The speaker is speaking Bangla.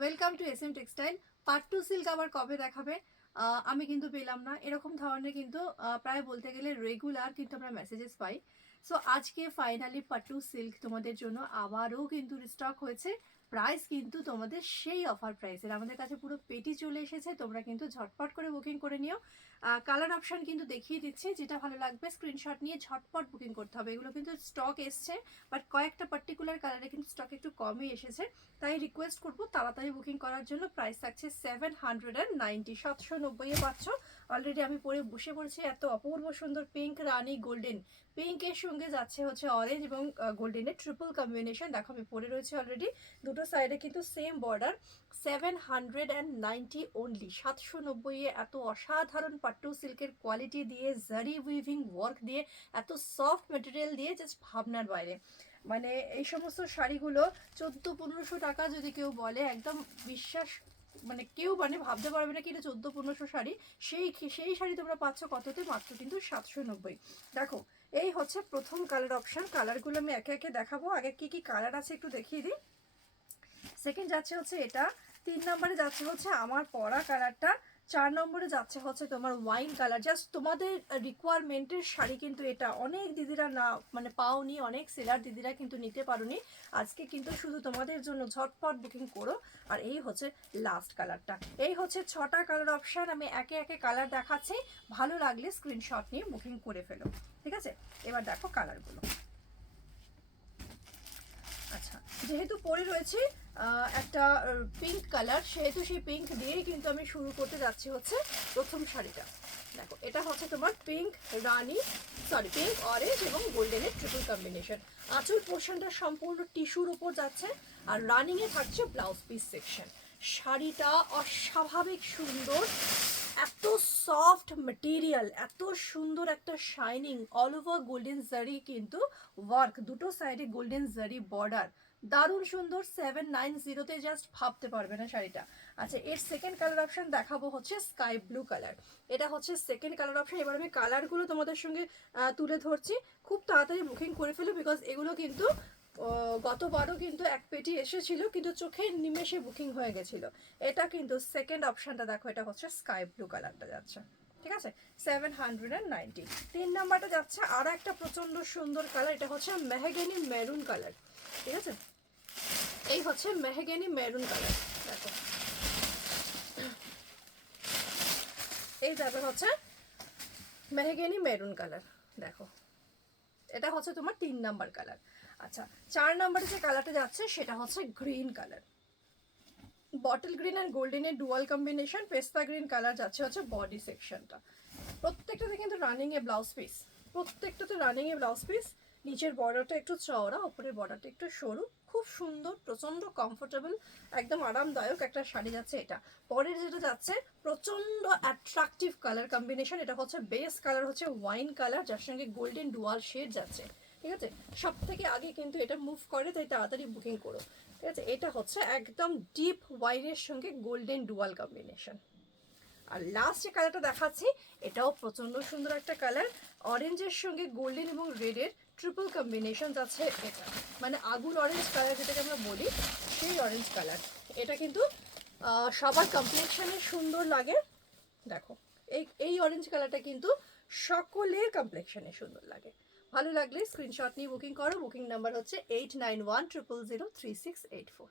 Welcome to SM textile. Pattu silk আবার কবে দেখাবে? আমি কিন্তু পেলাম না এরকম ধরনের, কিন্তু প্রায় বলতে গেলে রেগুলার কিন্তু আমরা মেসেজেস পাই। সো আজকে ফাইনালি পাট্টু সিল্ক তোমাদের জন্য আবারও কিন্তু রিস্টক হয়েছে। প্রাইস কিন্তু তোমাদের সেই অফার প্রাইসের, আমাদের কাছে পুরো পেটি চলে এসেছে। তোমরা কিন্তু ঝটপট করে বুকিং করে নিও। কালার অপশান কিন্তু দেখিয়ে দিচ্ছি, যেটা ভালো লাগবে স্ক্রিনশট নিয়ে ঝটপট বুকিং করতে হবে। এগুলো কিন্তু স্টক এসছে, বাট কয়েকটা পার্টিকুলার কালারে কিন্তু স্টক একটু কমই এসেছে। তাই রিকোয়েস্ট করবো তাড়াতাড়ি বুকিং করার জন্য। প্রাইস থাকছে 790, 790 পাচ্ছ। অলরেডি আমি পরে বসে পড়েছি। এত অপূর্ব সুন্দর পিঙ্ক, রানি, গোল্ডেন। পিঙ্কের সঙ্গে যাচ্ছে হচ্ছে অরেঞ্জ এবং গোল্ডেনের ট্রিপল কম্বিনেশন। দেখো আমি পরে রয়েছে অলরেডি। দুটো সাইডে কিন্তু সেম বর্ডার। 790 অনলি, 790 এত অসাধারণ পাট্টু সিল্কের কোয়ালিটি দিয়ে, জারি উইভিং ওয়ার্ক দিয়ে, এত সফট মেটেরিয়াল দিয়ে, জাস্ট ভাবনার বাইরে। মানে এই সমস্ত শাড়িগুলো 1400-1500 টাকা যদি কেউ বলে, একদম বিশ্বাস মানে কেউ মানে ভাবতে পারবে না কি এটা 1400-1500 শাড়ি। সেই শাড়ি তোমরা পাচ্ছ কততে? মাত্র কিন্তু 790। দেখো এই হচ্ছে প্রথম কালার অপশান। কালারগুলো আমি একে একে দেখাবো। আগে কি কি কালার আছে একটু দেখিয়ে দিই। সেকেন্ড যাচ্ছে হচ্ছে এটা। 3 নম্বরে যাচ্ছে হচ্ছে আমার পরা কালারটা। 4 নম্বরে যাচ্ছে হচ্ছে তোমার ওয়াইন কালার। জাস্ট তোমাদের রিকোয়ারমেন্টের শাড়ি কিন্তু এটা। অনেক দিদিরা না মানে পাওনি, অনেক সেলার দিদিরা কিন্তু নিতে পারোনি। আজকে কিন্তু শুধু তোমাদের জন্য ঝটপট বুকিং করো। আর এই হচ্ছে লাস্ট কালারটা। এই হচ্ছে 6টা কালার অপশান। আমি একে একে কালার দেখাচ্ছি, ভালো লাগলে স্ক্রিনশট নিয়ে বুকিং করে ফেলো। ঠিক আছে, এবার দেখো কালারগুলো। আচ্ছা, যেহেতু পরে রয়েছে একটা পিঙ্ক কালার, সেহেতু সেই পিঙ্ক দিয়েই কিন্তু আমি শুরু করতে যাচ্ছি হচ্ছে প্রথম শাড়িটা। দেখো এটা হচ্ছে তোমার পিঙ্ক রানি, সরি পিঙ্ক অরেঞ্জ এবং গোল্ডেনের ট্রিপল কম্বিনেশন। আঁচল পোর্শনটা সম্পূর্ণ টিস্যুর উপর যাচ্ছে, আর রানিংয়ে থাকছে ব্লাউজ পিস সেকশন। শাড়িটা অস্বাভাবিক সুন্দর, এত সফট মেটেরিয়াল, এত সুন্দর একটা শাইনিং, অল ওভার গোল্ডেন জারি কিন্তু ওয়ার্ক, দুটো সাইডে গোল্ডেন জারি বর্ডার, দারুণ সুন্দর। 790-তে জাস্ট ভাবতে পারবে না শাড়িটা। আচ্ছা, এর সেকেন্ড কালার অপশন দেখাবো হচ্ছে স্কাই ব্লু কালার। এটা হচ্ছে সেকেন্ড কালার অপশন। এবার আমি কালারগুলো তোমাদের সঙ্গে তুলে ধরছি। খুব তাড়াতাড়ি বুকিং করে ফেলো, বিকজ এগুলো কিন্তু গতবারও কিন্তু এক পেটি এসেছিল, কিন্তু চোখের নিমেষে বুকিং হয়ে গেছিল। এটা কিন্তু সেকেন্ড অপশনটা দেখো, এটা হচ্ছে স্কাই ব্লু কালারটা যাচ্ছে। ঠিক আছে, 790। 3 নাম্বারটা যাচ্ছে আর একটা প্রচন্ড সুন্দর কালার। এটা হচ্ছে মেহগনি মেরুন কালার। ঠিক আছে, এই হচ্ছে মেহগনি মেরুন কালার। দেখো এই যাবে হচ্ছে মেহগনি মেরুন কালার। দেখো এটা হচ্ছে তোমার 3 নাম্বার কালার। আচ্ছা, 4 নাম্বারে যে কালারটা যাচ্ছে সেটা হচ্ছে green colour. Bottle green and গোল্ডেনের ডুয়াল কম্বিনেশন। পেস্তা গ্রিন কালার যাচ্ছে হচ্ছে বডি সেকশনটা। প্রত্যেকটাতে কিন্তু রানিং এ ব্লাউজ পিস, প্রত্যেকটাতে রানিং এ ব্লাউজ পিস। নিচের বর্ডারটা একটু চওড়া, উপরের বর্ডারটা একটু সরু। খুব সুন্দর, প্রচন্ড কমফোর্টেবল, একদম আরামদায়ক একটা শাড়ি যাচ্ছে এটা। পরের যেটা যাচ্ছে প্রচন্ড অ্যাট্রাকটিভ কালার কম্বিনেশন। এটা হচ্ছে বেস কালার হচ্ছে ওয়াইন কালার, যার সঙ্গে গোল্ডেন ডুয়াল শেড যাচ্ছে। ঠিক আছে, সব থেকে আগে কিন্তু এটা মুভ করে, তাই তাড়াতাড়ি বুকিং করো। ঠিক আছে, এটা হচ্ছে একদম ডিপ ওয়াইনের সঙ্গে গোল্ডেন ডুয়াল কম্বিনেশন। আর লাস্ট যে কালারটা দেখাচ্ছি, এটাও প্রচন্ড সুন্দর একটা কালার। অরেঞ্জের সঙ্গে গোল্ডেন এবং রেডের ট্রিপল কম্বিনেশন যাচ্ছে এটা, মানে আগুন অরেঞ্জ কালার যেটাকে আমরা বলি, সেই অরেঞ্জ কালার। এটা কিন্তু সবার কমপ্লেকশনে সুন্দর লাগে। দেখো এই এই অরেঞ্জ কালারটা কিন্তু সকলের কমপ্লেকশনে সুন্দর লাগে। ভালো লাগলে স্ক্রিনশট নিয়ে বুকিং করো। বুকিং নাম্বার হচ্ছে 8910003684।